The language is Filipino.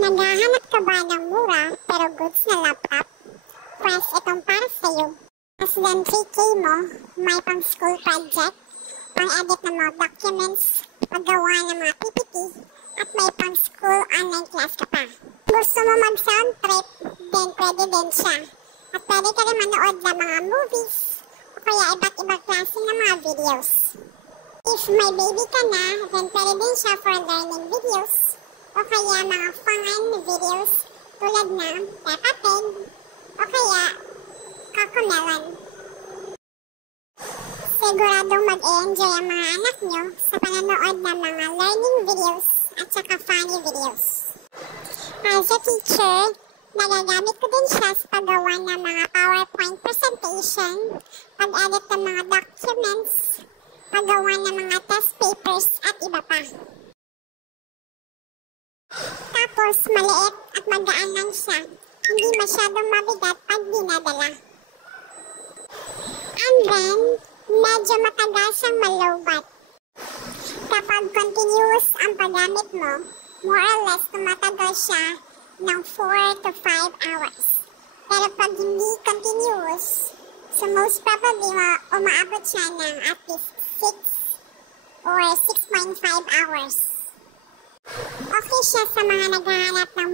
Naghahanap ka ba ng mura pero goods na laptop? Press itong para sa'yo. Less than 3K mo, may pang school project, pang-edit ng mga documents, paggawa ng mga PPT, at may pang school online class ka pa. Gusto mo mag-sound trip, then pwede din siya. At pwede ka rin manood ng mga movies, o kaya iba't ibang klase ng mga videos. If may baby ka na, then pwede din siya for learning videos, o kaya mga fun videos tulad ng Peppa Pig, o kaya Cocomelon. Siguradong mag-e-enjoy ang mga anak nyo sa panonood ng mga learning videos at saka funny videos. As a teacher, nagagamit ko din siya sa paggawa ng mga PowerPoint presentation, pag-edit ng mga documents, paggawa ng mga test papers at iba pa. Tapos maliit at magaan lang siya, hindi masyadong mabigat pag dinadala. And then, medyo matagal siyang malowbat. Kapag continuous ang paggamit mo, more or less tumatagal siya ng 4 to 5 hours. Pero pag hindi continuous, so most probably umaabot siya ng at least 6 or 6.5 hours. Okay siya sa mga naghahanap ng